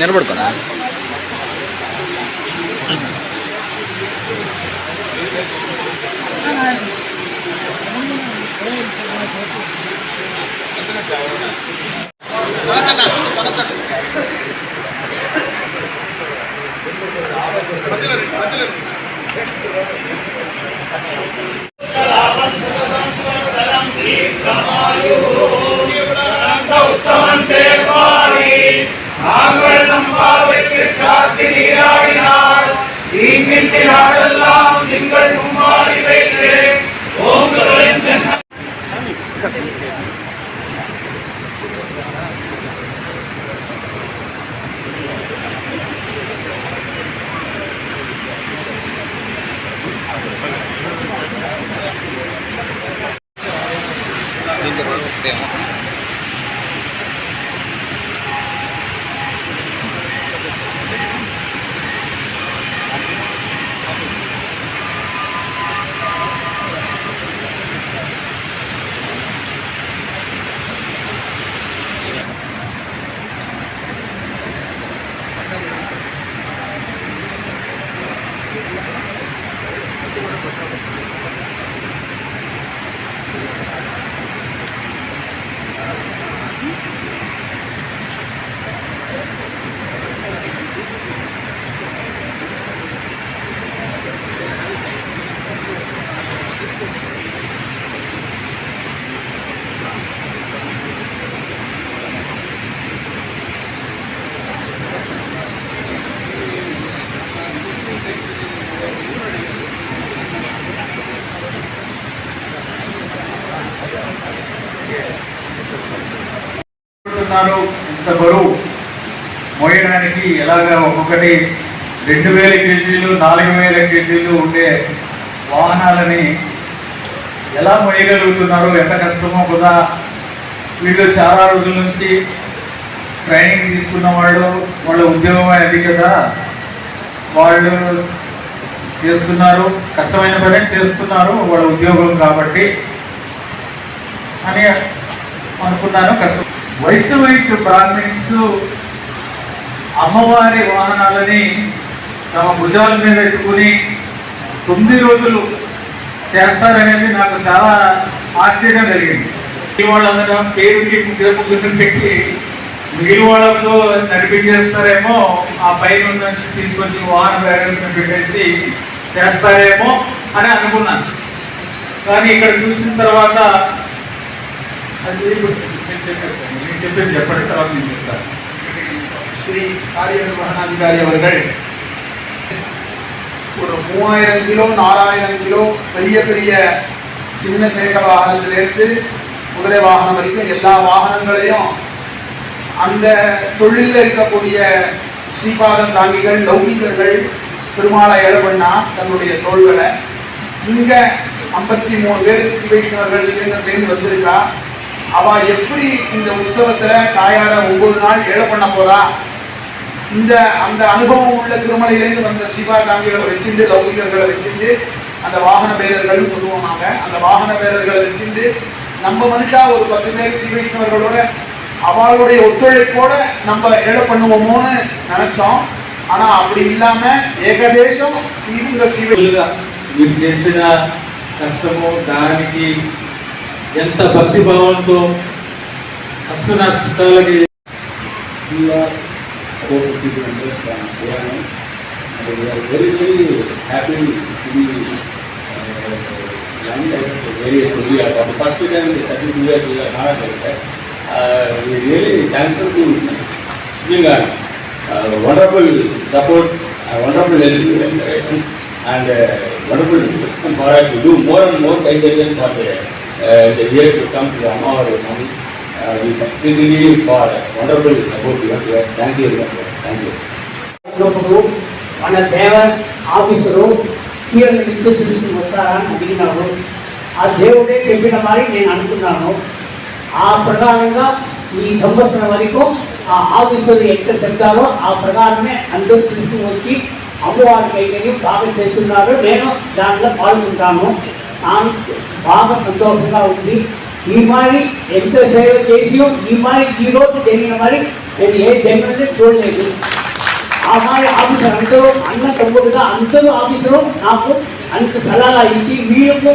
నిలబడుకోనా ఇంత బరువు మోయడానికి ఎలాగా ఒక్కొక్కటి 2000 కేజీలు 4000 కేజీలు ఉండే వాహనాలని ఎలా మోయగలుగుతున్నారో, ఎంత కష్టమో కదా. వీళ్ళు చాలా రోజుల నుంచి ట్రైనింగ్ తీసుకున్న వాళ్ళ ఉద్యోగం అది కదా, వాళ్ళు చేస్తున్నారు, కష్టమైన పని చేస్తున్నారు, వాళ్ళ ఉద్యోగం కాబట్టి అని అనుకున్నాను. కష్టం వైష్ణవైట్ బ్రాహ్మిన్స్ అమ్మవారి వాహనాలని తమ భుజాల మీద ఎత్తుకుని 9 రోజులు చేస్తారనేది నాకు చాలా ఆశ్చర్యం కలిగింది. వాళ్ళందరూ పేరుకి ముద్దులు పెట్టి మిగిలిన వాళ్ళతో నడిపించేస్తారేమో, ఆ పైన నుంచి తీసుకొచ్చి వాహన బ్యాగర్స్ని పెట్టేసి చేస్తారేమో అని అనుకున్నాను. కానీ ఇక్కడ చూసిన తర్వాత అది నేను చెప్పేది చెప్పండి, తర్వాత నేను చెప్తాను. ஸ்ரீ காரியநிர்வகணாதிகாரி அவர்கள் ஒரு 3000 கிலோ 4000 கிலோ பெரிய பெரிய சின்ன சேக வாகனத்திலிருந்து குதிரை வாகனம் வரைக்கும் எல்லா வாகனங்களையும் அந்த தொழிலில் இருக்கக்கூடிய ஸ்ரீபாதம் தாங்கிகள் லௌகிகர்கள் பெருமாளை எழுபண்ணா தன்னுடைய தோள்களை இங்கே 53 பேர் ஸ்ரீ வைஷ்ணவர்கள் ஸ்ரீரங்கத்திலேருந்து வந்திருக்கா. அவள் எப்படி இந்த உற்சவத்தில் தாயார 9 நாள் ஏழை பண்ண போறா, அந்த அனுபவம் உள்ள திருமலையிலேருந்து வந்த ஸ்ரீபாதாங்கிகளை வச்சுட்டு லௌகிகர்களை வச்சுட்டு அந்த வாகன பேரர்கள் சொல்லுவோம். நாங்கள் அந்த வாகன பேரர்களை வச்சுட்டு நம்ம மனுஷா ஒரு 10 பேர் ஸ்ரீ வைஷ்ணவர்களோட அவளுடைய ஒத்துழைப்போட நம்ம ஏழை பண்ணுவோமோன்னு நினைச்சோம். ஆனால் அப்படி இல்லாமல் ஏகதேசம் ஸ்ரீலிங்க శివులుగా మీరు చేసిన కష్టము, దానికి ఎంత భక్తిభావంతో కష్ట నష్టాలకి very happy to be young. Very for the first time in 32 years we are not like that. We really thankful to Sringa, wonderful support, wonderful encouragement, and wonderful for us to do more and more contribution for the year to come to Amma. We really for wonderful support. Thank you very much. Thank you. మన దేవ officer CM నుంచి తీసుకుని వస్తారని అడిగినారు. ఆ దేవుడే చెప్పిన మరి నేను అనుకున్నాను. ఆ ప్రకారంగా ఈ సంవత్సరం వరకు ఆ ఆఫీసర్ ఎక్కడ చెప్తారో ఆ ప్రకారమే అందరూ తీసుకుని వచ్చి అమ్మవారికి అయితే బాగా చేస్తున్నారు. నేను దాంట్లో పాల్గొంటాను. నాకు బాగా సంతోషంగా ఉంది. ఈ మరి ఎంత సేవ చేసి ఈ మరి ఈరోజు జరిగిన మరి నేను ఏ జన్మని చూడలేదు. ఆ మారి ఆఫీసర్ అందరూ అన్న తమ్ముడుగా అందరూ ఆఫీసరు నాకు అంత సలహా ఇచ్చి వీళ్ళకు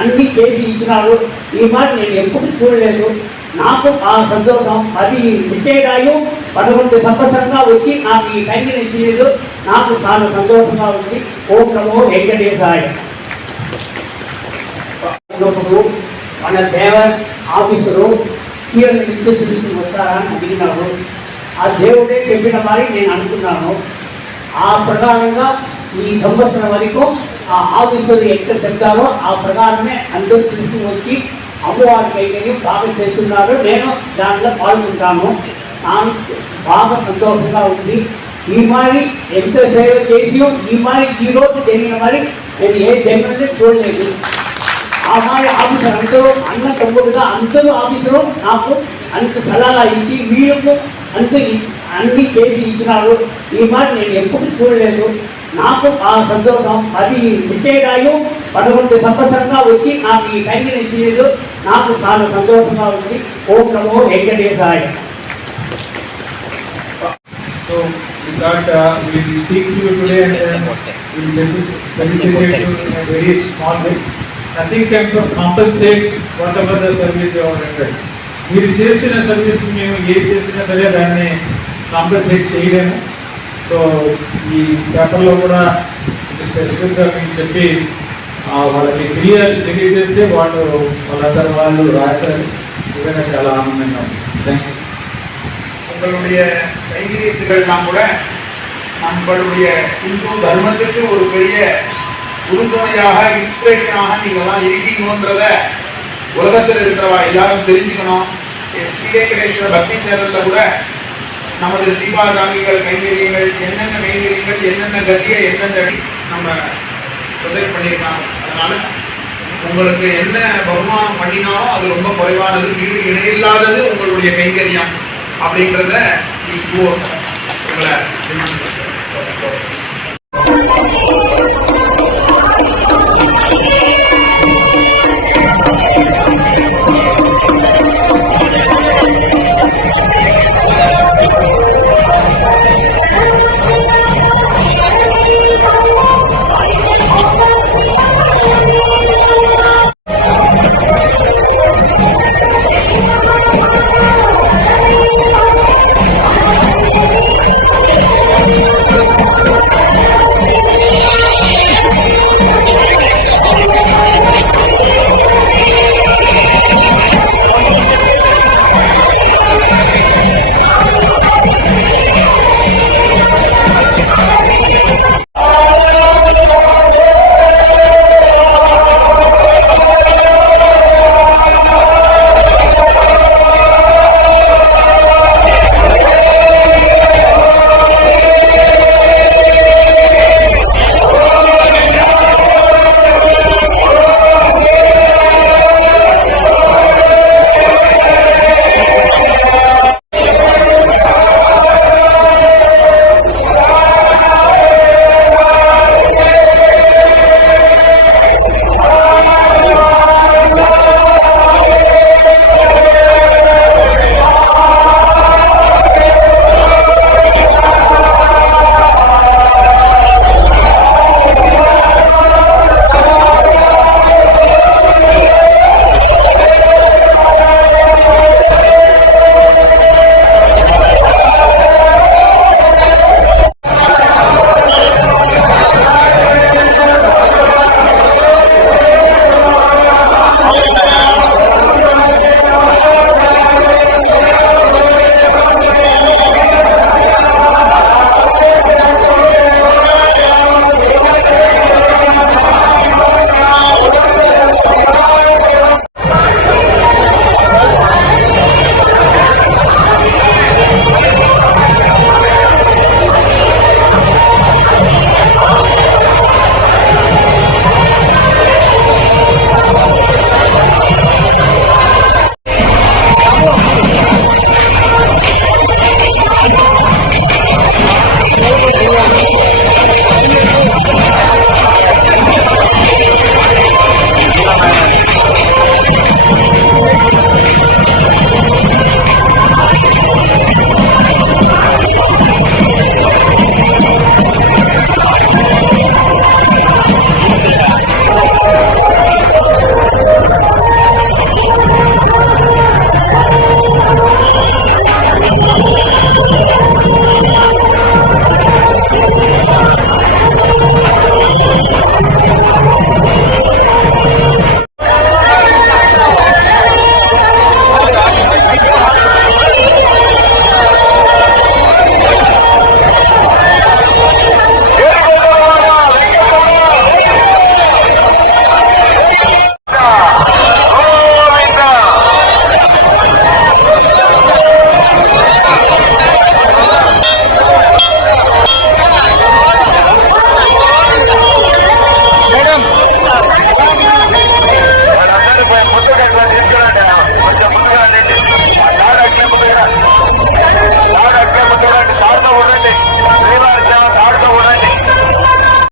అన్ని చేసి ఇచ్చినారు. ఈ మాట నేను ఎప్పుడు చూడలేదు. నాకు ఆ సంతోషం. అది రిటైర్డ్ అయ్యి 11 సంవత్సరంగా వచ్చి నాకు ఈ కైంకర్యం ఇచ్చినది నాకు చాలా సంతోషంగా ఉంది. ఓం నమో వెంకటేశాయ. మన దేవ ఆఫీసరు చీరలు ఇచ్చి తీసుకుని వస్తారా అని అడిగినారు. ఆ దేవుడే చెప్పిన మరి నేను అనుకున్నాను. ఆ ప్రకారంగా ఈ సంవత్సరం వరకు ఆ ఆఫీసర్ ఎక్కడ చెప్తారో ఆ ప్రకారమే అందరూ తీసుకుని వచ్చి అమ్మవారి కైకర్యం బాగా చేస్తున్నారు. నేను దాంట్లో పాల్గొంటాను. నాకు బాగా సంతోషంగా ఉంది. ఈ మారి ఎంత సేవ చేసి ఈ మారి ఈరోజు జరిగిన మరి నేను ఏ జన్మని చూడలేదు. ఆ మారి ఆఫీసర్ అందరూ అన్న తమ్ముడుగా అందరూ ఆఫీసరు నాకు అంత సలహా ఇచ్చి వీళ్ళకు అన్ని చేసి ఇచ్చినారు. ఈ మాట నేను ఎప్పుడు చూడలేదు. నాకు ఆ సంతోషం. అది రిటైర్డ్ అయ్యి 11 సంవత్సరంగా వచ్చి నాకు ఈ కైంకర్యం ఇచ్చినది నాకు చాలా సంతోషంగా ఉంది. ఓం నమో వెంకటేశాయ. So we thought we will speak to you today and we will felicitate you in a very small way. Nothing can compensate whatever the service you have rendered. మీరు చేసిన సర్వీస్ మేము ఏది చేసినా సరే దాన్ని కాంపెన్సేట్ చేయలేము. సో ఈ పేపర్లో కూడా స్పెసిఫిక్గా మీకు చెప్పి వాళ్ళకి తెలియజేస్తే వాళ్ళందరూ వాళ్ళు రాశారు. నిజంగా చాలా ఆనందంగా ఉంది. Thank you. உங்களுடைய கைங்கரியத்துகள்லாம் கூட நம்மளுடைய இந்து தர்மத்துக்கு ஒரு பெரிய உறுதுணையாக இன்ஸ்பிரேஷனாக நீங்கள்லாம் இருக்கீங்கன்றத உலகத்தில் இருக்கிறவா எல்லாரும் தெரிஞ்சுக்கணும். ஸ்ரீவேங்கடேஸ்வர பக்தி சேனலில் கூட நமது சீபாராமிகள் கைங்கரியங்கள் என்னென்ன கைங்கரியங்கள் என்னென்ன கதியை எந்தெந்த நம்ம ப்ரொஜெக்ட் பண்ணியிருக்காங்க. அதனால உங்களுக்கு என்ன பகுமானம் பண்ணினாலும் அது ரொம்ப குறைவானது, ஈடு இணையில்லாதது உங்களுடைய கைங்கரியம் அப்படின்றத உங்களை